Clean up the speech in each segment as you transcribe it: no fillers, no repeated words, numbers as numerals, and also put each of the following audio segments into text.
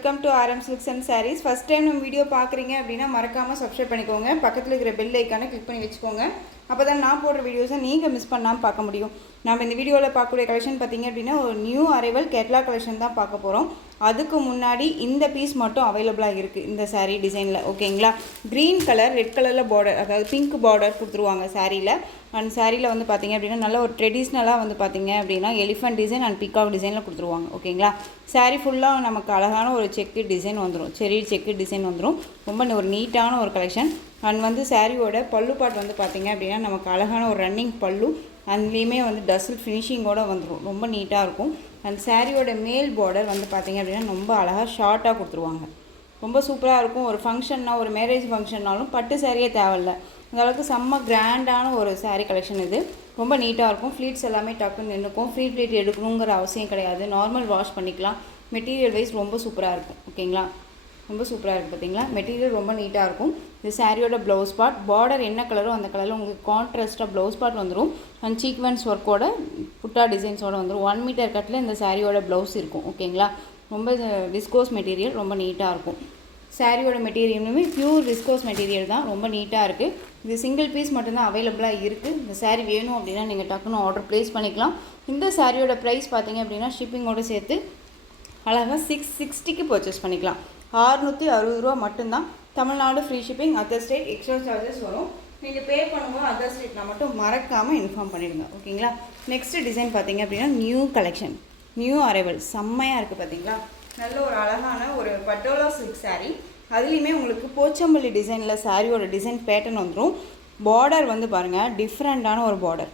Welcome to RM Silks and Sarees. First time நம்ம video பார்க்குறீங்க அப்படின்னா மறக்காமல் சப்ஸ்கிரைப் பண்ணிக்கோங்க. பக்கத்தில் இருக்கிற பெல் ஐக்கானை கிளிக் பண்ணி வச்சுக்கோங்க. அப்போ தான் நான் போடுற வீடியோஸை நீங்கள் மிஸ் பண்ணாமல் பார்க்க முடியும். நம்ம இந்த வீடியோவில் பார்க்கக்கூடிய கலெக்ஷன் பார்த்திங்க அப்படின்னா ஒரு நியூ அரைவல் கேட்லாக் கலெக்ஷன் தான் பார்க்க போகிறோம். அதுக்கு முன்னாடி இந்த பீஸ் மட்டும் அவைலபிளாக இருக்குது இந்த சாரீ டிசைனில். ஓகேங்களா, க்ரீன் கலர் ரெட் கலரில் பார்டர், அதாவது பிங்க் பார்டர் கொடுத்துருவாங்க சாரியில். அண்ட் சாரியில் வந்து பார்த்திங்க அப்படின்னா நல்ல ஒரு ட்ரெடிஷ்னலாக வந்து பார்த்திங்க அப்படின்னா எலிஃபண்ட் டிசைன் அண்ட் பிகாக் டிசைனில் கொடுத்துருவாங்க. ஓகேங்களா, சாரீ ஃபுல்லாக நமக்கு அழகான ஒரு செக்கு டிசைன் வந்துடும், செரி செக்கு டிசைன் வந்துடும். ரொம்ப ஒரு நீட்டான ஒரு கலெக்ஷன். அண்ட் வந்து சாரியோட பல்லு பாட் வந்து பார்த்திங்க அப்படின்னா நமக்கு அழகான ஒரு ரன்னிங் பல்லு, அதுலேயுமே வந்து டஸ்ல் ஃபினிஷிங்கோடு வந்துடும், ரொம்ப நீட்டாக இருக்கும். அண்ட் சாரியோட மேல் பார்டர் வந்து பார்த்திங்க அப்படின்னா ரொம்ப அழகாக ஷார்ட்டாக கொடுத்துருவாங்க, ரொம்ப சூப்பராக இருக்கும். ஒரு ஃபங்க்ஷன்னா, ஒரு மேரேஜ் ஃபங்க்ஷன்னாலும் பட்டு சாரியே தேவையில்லை, அந்தளவுக்கு செம்ம கிராண்டான ஒரு சாரீ கலெக்ஷன் இது. ரொம்ப நீட்டாக இருக்கும். ஃப்ளீட்ஸ் எல்லாமே டக்குன்னு நின்றுக்கும். ஃப்ரீ ஃப்ளீட் எடுக்கணுங்கிற அவசியம் கிடையாது, நார்மல் வாஷ் பண்ணிக்கலாம். மெட்டீரியல் வைஸ் ரொம்ப சூப்பராக இருக்கும். ஓகேங்களா, ரொம்ப சூப்பராக இருக்குது பார்த்தீங்களா, மெட்டீரியல் ரொம்ப நீட்டாக இருக்கும். இது சாரியோட ப்ளவுஸ் பார்ட். பார்டர் என்ன கலரோ அந்த கலரில் உங்களுக்கு கான்ட்ராஸ்ட்டாக ப்ளவுஸ் பார்ட் வந்துடும். அண்ட் சீக்வென்ஸ் ஒர்க்கோட புட்டா டிசைன்ஸோடு வந்துடும். 1 மீட்டர் கட்டில் இந்த சாரியோட ப்ளவுஸ் இருக்கும். ஓகேங்களா, ரொம்ப விஸ்கோஸ் மெட்டீரியல், ரொம்ப நீட்டாக இருக்கும். சாரியோட மெட்டீரியலுமே பியூர் விஸ்கோஸ் மெட்டீரியல் தான், ரொம்ப நீட்டாக இருக்குது. இது சிங்கிள் பீஸ் மட்டும்தான் அவைலபிளாக இருக்குது. இந்த சாரீ வேணும் அப்படின்னா நீங்கள் டக்குன்னு ஆர்டர் ப்ளேஸ் பண்ணிக்கலாம். இந்த சாரியோட ப்ரைஸ் பார்த்தீங்க அப்படின்னா ஷிப்பிங்கோடு சேர்த்து அழகாக 660க்கு பர்ச்சேஸ் பண்ணிக்கலாம். 660 ரூபா மட்டும்தான். Tamil Nadu free shipping, other state extra charges வரும். நீங்கள் பே பண்ணும்போது அதர் ஸ்டேட்னா மட்டும் மறக்காமல் இன்ஃபார்ம் பண்ணிடுங்க. ஓகேங்களா, நெக்ஸ்ட் டிசைன் பார்த்தீங்க அப்படின்னா நியூ கலெக்ஷன், நியூ அரைவல், செம்மையாக இருக்குது பார்த்தீங்களா. நல்ல ஒரு அழகான ஒரு பட்டோலா சில்க் சாரீ. அதுலேயுமே உங்களுக்கு போச்சம்பள்ளி டிசைனில் சாரியோட டிசைன் பேட்டர்ன் வந்துடும். பார்டர் வந்து பாருங்கள், டிஃப்ரெண்ட்டான ஒரு பார்டர்,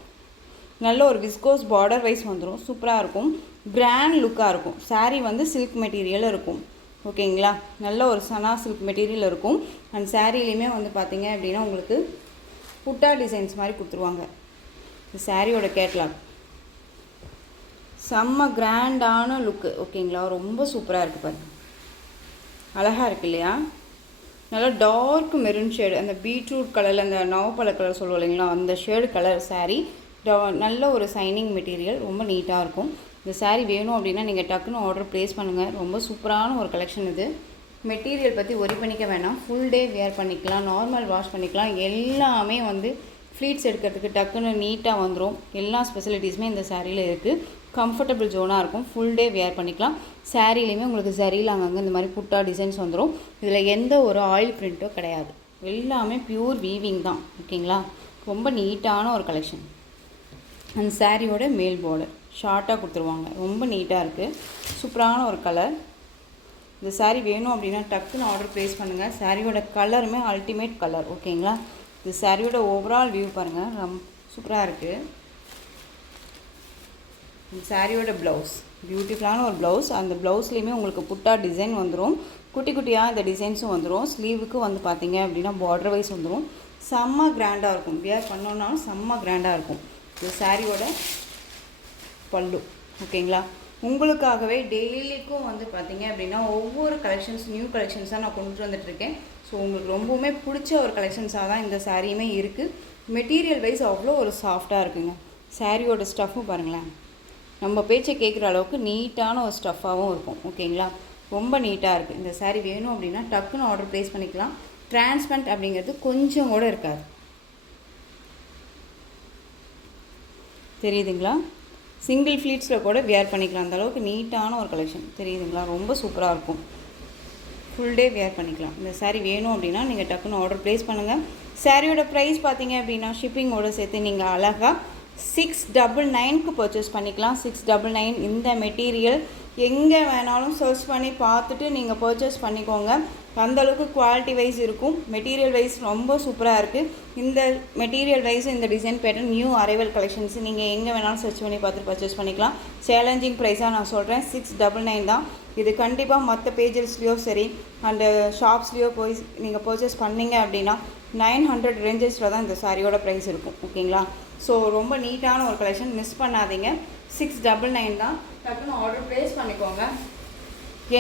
நல்ல ஒரு விஸ்கோஸ் பார்டர் வைஸ் வந்துடும், சூப்பராக இருக்கும். கிராண்ட் லுக்காக இருக்கும். சாரீ வந்து சில்க் மெட்டீரியல் இருக்கும். ஓகேங்களா, நல்ல ஒரு சனா சில்க் மெட்டீரியல் இருக்கும். அண்ட் சாரீலையுமே வந்து பார்த்திங்க அப்படின்னா உங்களுக்கு புட்டா டிசைன்ஸ் மாதிரி கொடுத்துருவாங்க. இந்த சாரியோட கேட்லாக் செம்ம கிராண்டான லுக்கு. ஓகேங்களா, ரொம்ப சூப்பராக இருக்குது பாருங்கள், அழகாக இருக்குது இல்லையா. நல்லா டார்க் மெரூன் ஷேடு, அந்த பீட்ரூட் கலரில் அந்த நவப்பழ கலர் சொல்லுவோம் இல்லைங்களா, அந்த ஷேடு கலர் சாரீ. நல்ல ஒரு சைனிங் மெட்டீரியல், ரொம்ப நீட்டாக இருக்கும். இந்த சாரீ வேணும் அப்படின்னா நீங்கள் டக்குன்னு ஆர்டர் ப்ளேஸ் பண்ணுங்கள். ரொம்ப சூப்பரான ஒரு கலெக்ஷன் இது. மெட்டீரியல் பற்றி ஒரி பண்ணிக்க வேணாம், ஃபுல் டே வியர் பண்ணிக்கலாம், நார்மல் வாஷ் பண்ணிக்கலாம். எல்லாமே வந்து ஃப்ளீட்ஸ் எடுக்கிறதுக்கு டக்குன்னு நீட்டாக வந்துடும். எல்லா ஸ்பெசிலிட்டிஸுமே இந்த சாரியில் இருக்குது. கம்ஃபர்டபுள் ஜோனாக இருக்கும், ஃபுல் டே வியர் பண்ணிக்கலாம். சாரிலையுமே உங்களுக்கு சரியில் அங்கங்கே இந்த மாதிரி புட்டா டிசைன்ஸ் வந்துடும். இதில் எந்த ஒரு ஆயில் பிரிண்ட்டோ கிடையாது, எல்லாமே பியூர் வீவிங் தான். ஓகேங்களா, ரொம்ப நீட்டான ஒரு கலெக்ஷன். அந்த சாரியோட மேல் பார்டர் ஷார்ட்டாக கொடுத்துருவாங்க, ரொம்ப நீட்டாக இருக்குது, சூப்பரான ஒரு கலர். இந்த சாரீ வேணும் அப்படின்னா டக்குன்னு ஆர்டர் ப்ளேஸ் பண்ணுங்கள். சாரியோட கலருமே அல்டிமேட் கலர். ஓகேங்களா, இந்த சாரியோட ஓவரால் வியூ பாருங்கள், ரொம்ப சூப்பராக இருக்குது. இந்த சாரியோட ப்ளவுஸ் பியூட்டிஃபுல்லான ஒரு ப்ளவுஸ். அந்த ப்ளவுஸ்லேயுமே உங்களுக்கு புட்டா டிசைன் வந்துடும், குட்டி குட்டியாக இந்த டிசைன்ஸும் வந்துடும். ஸ்லீவுக்கு வந்து பார்த்திங்க அப்படின்னா பார்டர் வைஸ் வந்துடும். செம்ம கிராண்டாக இருக்கும், வியர் பண்ணோன்னாலும் செம்ம கிராண்டாக இருக்கும். இது சாரியோட பல்லு. ஓகேங்களா, உங்களுக்காகவே டெய்லிக்கும் வந்து பார்த்திங்க அப்படின்னா ஒவ்வொரு கலெக்ஷன்ஸ், நியூ கலெக்ஷன்ஸாக நான் கொண்டு வந்துட்டுருக்கேன். ஸோ உங்களுக்கு ரொம்பவுமே பிடிச்ச ஒரு கலெக்ஷன்ஸாக தான் இந்த சாரியுமே இருக்குது. மெட்டீரியல் வைஸ் அவ்வளோ ஒரு சாஃப்டாக இருக்குங்க. சாரியோட ஸ்டஃப்பும் பாருங்களேன், நம்ம பேச்சை கேட்குற அளவுக்கு நீட்டான ஒரு ஸ்டஃப்பாகவும் இருக்கும். ஓகேங்களா, ரொம்ப நீட்டாக இருக்குது. இந்த சாரீ வேணும் அப்படின்னா டக்குன்னு ஆர்டர் ப்ளேஸ் பண்ணிக்கலாம். டிரான்ஸ்பரண்ட் அப்படிங்கிறது கொஞ்சம் கூட இருக்காது, தெரியுதுங்களா. சிங்கிள் ஃப்ளீட்ஸில் கூட வியர் பண்ணிக்கலாம், அந்தளவுக்கு நீட்டான ஒரு கலெக்ஷன், தெரியுதுங்களா. ரொம்ப சூப்பராக இருக்கும், ஃபுல் டே வியர் பண்ணிக்கலாம். இந்த சாரீ வேணும் அப்படின்னா நீங்கள் டக்குன்னு ஆர்டர் ப்ளேஸ் பண்ணுங்கள். சாரியோட ப்ரைஸ் பார்த்தீங்க அப்படின்னா ஷிப்பிங்கோடு சேர்த்து நீங்கள் அழகாக 699க்கு பர்ச்சேஸ் பண்ணிக்கலாம். 699. இந்த மெட்டீரியல் எங்கே வேணாலும் சர்ச் பண்ணி பார்த்துட்டு நீங்கள் பர்ச்சேஸ் பண்ணிக்கோங்க. அந்தளவுக்கு குவாலிட்டி வைஸ் இருக்கும். மெட்டீரியல் வைஸ் ரொம்ப சூப்பராக இருக்குது. இந்த மெட்டீரியல் வைஸ் இந்த design pattern new arrival collections நீங்கள் எங்கே வேணாலும் சர்ச் பண்ணி பார்த்துட்டு பர்ச்சேஸ் பண்ணிக்கலாம். சேலஞ்சிங் ப்ரைஸாக நான் சொல்கிறேன், 699 தான். இது கண்டிப்பாக மற்ற பேஜஸ்லேயோ சரி அண்டு ஷாப்ஸ்லேயோ போய் நீங்கள் பர்ச்சேஸ் பண்ணிங்க அப்படின்னா 900 ரேஞ்சஸில் தான் இந்த சாரியோட ப்ரைஸ் இருக்கும். ஓகேங்களா, ஸோ ரொம்ப நீட்டான ஒரு கலெக்ஷன், மிஸ் பண்ணாதீங்க. 699 தான், டக்குன்னு ஆர்டர் ப்ளேஸ் பண்ணிக்கோங்க.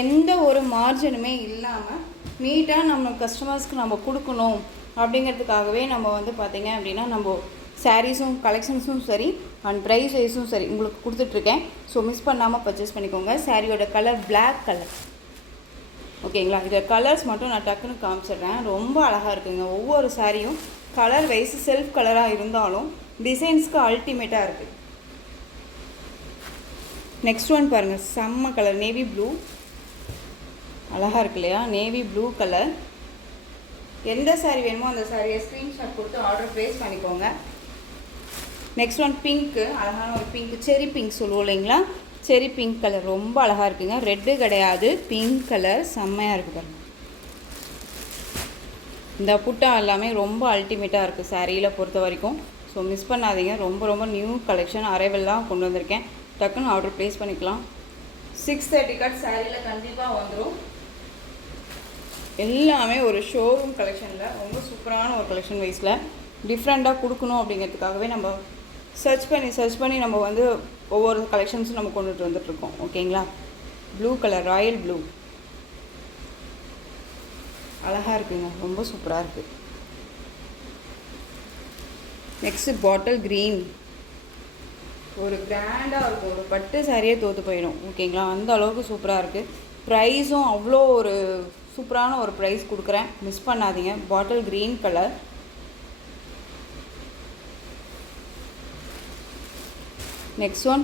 எந்த ஒரு மார்ஜினுமே இல்லாமல் நீட்டாக நம்ம கஸ்டமர்ஸ்க்கு நம்ம கொடுக்கணும் அப்படிங்கிறதுக்காகவே நம்ம வந்து பார்த்திங்க அப்படின்னா நம்ம சாரீஸும் கலெக்ஷன்ஸும் சரி அண்ட் ப்ரைஸ் வைஸும் சரி உங்களுக்கு கொடுத்துட்ருக்கேன். ஸோ மிஸ் பண்ணாமல் பர்ச்சேஸ் பண்ணிக்கோங்க. சாரியோட கலர் பிளாக் கலர், ஓகேங்களா. இதில் கலர்ஸ் மட்டும் நான் டக்குன்னு காமிச்சிடுறேன். ரொம்ப அழகாக இருக்குங்க. ஒவ்வொரு சாரியும் கலர் வைஸ் செல்ஃப் கலராக இருந்தாலும் டிசைன்ஸ்க்கு அல்டிமேட்டாக இருக்குது. நெக்ஸ்ட் ஒன் பாருங்கள், செம்ம கலர் நேவி ப்ளூ. அழகாக இருக்கு இல்லையா, நேவி ப்ளூ கலர். எந்த சாரீ வேணுமோ அந்த சாரியை ஸ்க்ரீன்ஷாட் கொடுத்து ஆர்டர் ப்ளேஸ் பண்ணிக்கோங்க. நெக்ஸ்ட் ஒன் பிங்க்கு, அழகான ஒரு பிங்க், செரி பிங்க் சொல்லுவோம் இல்லைங்களா, செரி பிங்க் கலர் ரொம்ப அழகாக இருக்குங்க. ரெட்டு கிடையாது, பிங்க் கலர் செம்மையாக இருக்குது பாருங்கள். இந்த புட்டா எல்லாமே ரொம்ப அல்டிமேட்டாக இருக்குது சாரியில் பொறுத்த வரைக்கும். ஸோ மிஸ் பண்ணாதீங்க. ரொம்ப ரொம்ப நியூ கலெக்ஷன் அரைவெல்லாம் கொண்டு வந்திருக்கேன். டக்குன்னு ஆர்டர் ப்ளேஸ் பண்ணிக்கலாம். 630 கட் சாரியில் கண்டிப்பாக வந்துடும். எல்லாமே ஒரு ஷோரூம் கலெக்ஷனில் ரொம்ப சூப்பரான ஒரு கலெக்ஷன் வைஸில் டிஃப்ரெண்ட்டாக கொடுக்கணும் அப்படிங்கிறதுக்காகவே நம்ம சர்ச் பண்ணி நம்ம வந்து ஒவ்வொரு கலெக்ஷன்ஸும் நம்ம கொண்டுட்டு வந்துட்டுருக்கோம். ஓகேங்களா. ப்ளூ கலர், ராயல் ப்ளூ அழகாக இருக்குங்க, ரொம்ப சூப்பராக இருக்குது. நெக்ஸ்ட்டு பாட்டில் க்ரீன், ஒரு கிராண்டாக இருக்கும். ஒரு பட்டு சாரியே தோற்று போயிடும். ஓகேங்களா, அந்த அளவுக்கு சூப்பராக இருக்குது. ப்ரைஸும் அவ்வளோ ஒரு சூப்பரான ஒரு ப்ரைஸ் கொடுக்குறேன், மிஸ் பண்ணாதீங்க. Bottle green colour. Next one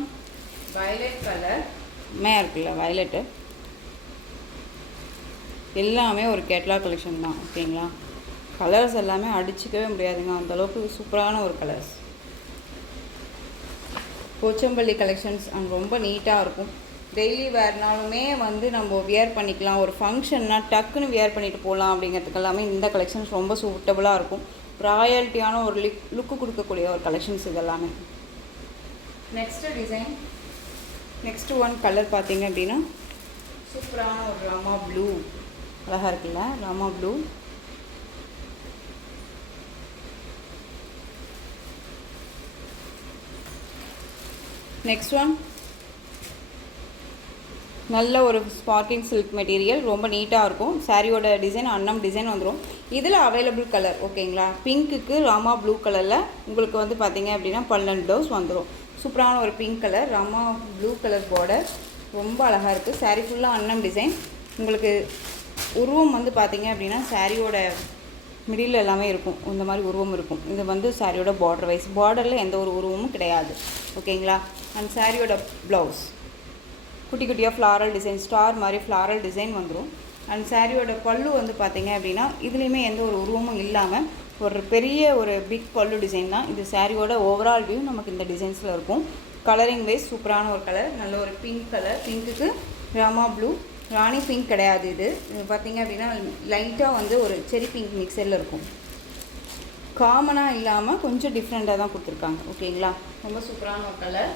violet colour, செம்மையாக இருக்குல்ல வயலட்டு. எல்லாமே ஒரு கேட்லாக் கலெக்ஷன் தான். ஓகேங்களா, கலர்ஸ் எல்லாமே அடிச்சிக்கவே முடியாதுங்க, அந்தளவுக்கு சூப்பரான ஒரு கலர்ஸ். போச்சம்பள்ளி கலெக்ஷன்ஸ் அண்ட் ரொம்ப நீட்டாக இருக்கும். டெய்லி வேர்னாலுமே வந்து நம்ம வியர் பண்ணிக்கலாம். ஒரு ஃபங்க்ஷன்னா டக்குன்னு வியர் பண்ணிட்டு போகலாம் அப்படிங்கிறதுக்கு எல்லாமே இந்த கலெக்ஷன்ஸ் ரொம்ப சூட்டபுளாக இருக்கும். ராயல்ட்டியான ஒரு லுக்கு கொடுக்கக்கூடிய ஒரு கலெக்ஷன்ஸ் இதெல்லாமே. Next design, next one colour பார்த்தீங்க அப்படின்னா சூப்பரான ஒரு ராமா ப்ளூ. அழகாக இருக்குல்ல ராமா ப்ளூ. நெக்ஸ்ட் ஒன் நல்ல ஒரு ஸ்பார்க்கிங் சில்க் மெட்டீரியல், ரொம்ப நீட்டாக இருக்கும். சாரியோட டிசைன் அன்னம் டிசைன் வந்துடும். இதில் அவைலபிள் கலர் ஓகேங்களா. பிங்க்குக்கு ராமா ப்ளூ கலரில் உங்களுக்கு வந்து பார்த்தீங்க அப்படின்னா 12 ப்ளவுஸ் வந்துடும். சூப்பரான ஒரு pink colour, Rama blue colour border, ரொம்ப அழகாக இருக்குது. சாரீ ஃபுல்லாக அன்னம் டிசைன். உங்களுக்கு உருவம் வந்து பார்த்தீங்க அப்படின்னா சாரியோட மிடில் எல்லாமே இருக்கும், இந்த மாதிரி உருவம் இருக்கும். இது வந்து சாரியோட பார்டர் வைஸ், பார்டரில் எந்த ஒரு உருவமும் கிடையாது. ஓகேங்களா. அண்ட் சாரியோட ப்ளவுஸ் குட்டி குட்டியாக ஃப்ளாரல் டிசைன், ஸ்டார் மாதிரி ஃப்ளாரல் டிசைன் வந்துடும். அண்ட் சாரியோட பல்லு வந்து பார்த்தீங்க அப்படின்னா இதுலேயுமே எந்த ஒரு உருவமும் இல்லாமல் ஒரு பெரிய ஒரு பிக் பல்லு டிசைன் தான். இது சாரியோட ஓவரால் வியூ நமக்கு இந்த டிசைன்ஸில் இருக்கும். கலரிங் வைஸ் சூப்பரான ஒரு கலர், நல்ல ஒரு பிங்க் கலர். பிங்க்குக்கு ராமா ப்ளூ, ராணி பிங்க் கிடையாது. இது பார்த்தீங்க அப்படின்னா லைட்டாக வந்து ஒரு செரி பிங்க் மிக்சரில் இருக்கும். காமனாக இல்லாமல் கொஞ்சம் டிஃப்ரெண்ட்டாக தான் கொடுத்துருக்காங்க. ஓகேங்களா, ரொம்ப சூப்பரான ஒரு கலர்.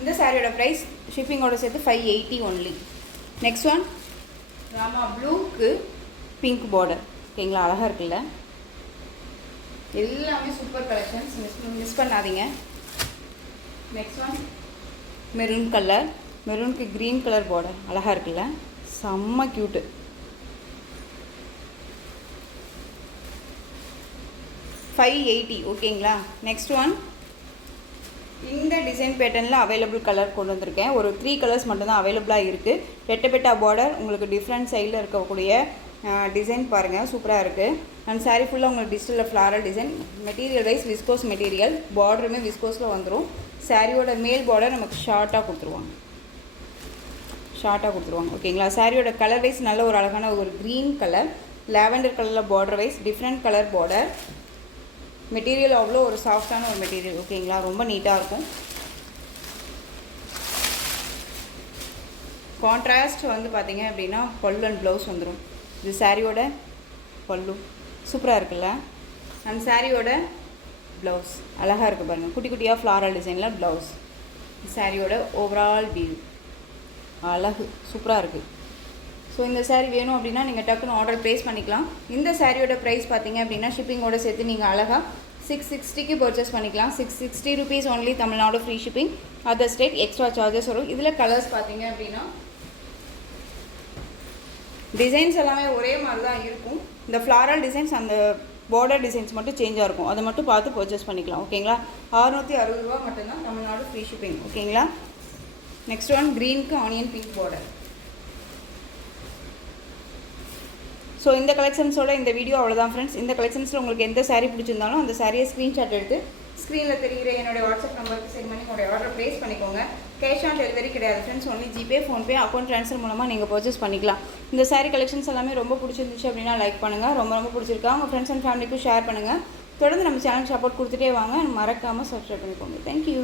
இந்த சாரியோட ப்ரைஸ் ஷிப்பிங்கோட சேர்த்து 580 ஒன்லி. நெக்ஸ்ட் ஒன் ராமா ப்ளூக்கு பிங்க் பார்டர். ஓகேங்களா, அழகாக இருக்குல்ல. எல்லாமே சூப்பர் கலெக்ஷன்ஸ், மிஸ் பண்ணாதீங்க. நெக்ஸ்ட் ஒன் மெரூன் கலர், மெரூனுக்கு க்ரீன் கலர் பார்டர், அழகாக இருக்குல்ல, செம்ம க்யூட்டு. $580. ஓகேங்களா. நெக்ஸ்ட் ஒன் இந்த டிசைன் பேட்டர்னில் அவைலபிள் கலர் கொண்டு வந்திருக்கேன். ஒரு 3 கலர்ஸ் மட்டும்தான் அவைலபிளாக இருக்குது. பெட்ட பார்டர், உங்களுக்கு டிஃப்ரெண்ட் சைடில் இருக்கக்கூடிய டிசைன் பாருங்கள், சூப்பராக இருக்குது. அண்ட் சாரீ ஃபுல்லாக உங்களுக்கு டிஜிட்டலில் floral design. Material wise viscose material, பார்டருமே விஸ்கோஸில் வந்துடும். சாரியோட மேல் பார்டர் நமக்கு ஷார்ட்டாக கொடுத்துருவாங்க. ஓகேங்களா. சாரியோட கலர் வைஸ் நல்ல ஒரு அழகான ஒரு க்ரீன் கலர், லாவெண்டர் கலரில் border wise different colour border. Material அவ்வளோ ஒரு சாஃப்டான ஒரு மெட்டீரியல். ஓகேங்களா, ரொம்ப நீட்டாக இருக்கும். கான்ட்ராஸ்ட் வந்து பார்த்தீங்க அப்படின்னா பல்லு அண்ட் ப்ளவுஸ் வந்துடும். இது சாரியோட பல்லு, சூப்பராக இருக்குல்ல. அண்ட் சாரியோட ப்ளவுஸ் அழகாக இருக்குது பாருங்கள், குட்டி குட்டியாக ஃப்ளாரல் டிசைனில் ப்ளவுஸ். சாரியோட ஓவரால் வியூ அழகு, சூப்பராக இருக்குது. ஸோ இந்த சாரீ வேணும் அப்படின்னா நீங்கள் டக்குன்னு ஆர்டர் ப்ளேஸ் பண்ணிக்கலாம். இந்த சாரியோட ப்ரைஸ் பார்த்தீங்க அப்படின்னா ஷிப்பிங்கோட சேர்த்து நீங்கள் அழகாக 660க்கு பர்ச்சேஸ் பண்ணிக்கலாம். 660 rupees only, Tamil Nadu free shipping. Other state extra charges வரும். இதில் கலர்ஸ் பார்த்தீங்க அப்படின்னா டிசைன்ஸ் எல்லாமே ஒரே மாதிரி தான் இருக்கும். இந்த ஃப்ளாரல் டிசைன்ஸ் அந்த பார்டர் டிசைன்ஸ் மட்டும் சேஞ்சாக இருக்கும், அதை மட்டும் பார்த்து பர்ச்சேஸ் பண்ணிக்கலாம். ஓகேங்களா. 660 ரூபா மட்டும்தான், தமிழ்நாடு ஃப்ரீ ஷிப்பிங். ஓகேங்களா. நெக்ஸ்ட் ஒன் க்ரீனுக்கு ஆனியன் பிங்க் பார்டர். ஸோ இந்த கலெக்ஷன்ஸோட இந்த வீடியோ அவ்வளோதான் ஃப்ரெண்ட்ஸ். இந்த கலெக்ஷன்ஸில் உங்களுக்கு எந்த saree பிடிச்சிருந்தாலும் அந்த சாரியை ஸ்க்ரீன்ஷாட் எடுத்து ஸ்க்ரீனில் தெரிகிற என்னுடைய வாட்ஸ்அப் நம்பருக்கு சென்ட் பண்ணி உங்களுடைய ஆர்டர் ப்ளேஸ் பண்ணிக்கோங்க. கேஷ் ஆன் டெலிவரி கிடையாது friends. Only GPay, PhonePe, account transfer மூலமாக நீங்கள் பர்ச்சேஸ் பண்ணிக்கலாம். இந்த saree கலெக்ஷன்ஸ் எல்லாமே ரொம்ப பிடிச்சிருந்துச்சு அப்படின்னா லைக் பண்ணுங்கள். ரொம்ப பிடிச்சிருக்கா உங்கள் ஃப்ரெண்ட்ஸ் அண்ட் ஃபேமிலிக்கும் ஷேர் பண்ணுங்கள். தொடர்ந்து நம்ம சேனல் சப்போர்ட் கொடுத்துட்டே வாங்க. மறக்காமல் சப்ஸ்கிரைப் பண்ணிக்கோங்க. தேங்க்யூ.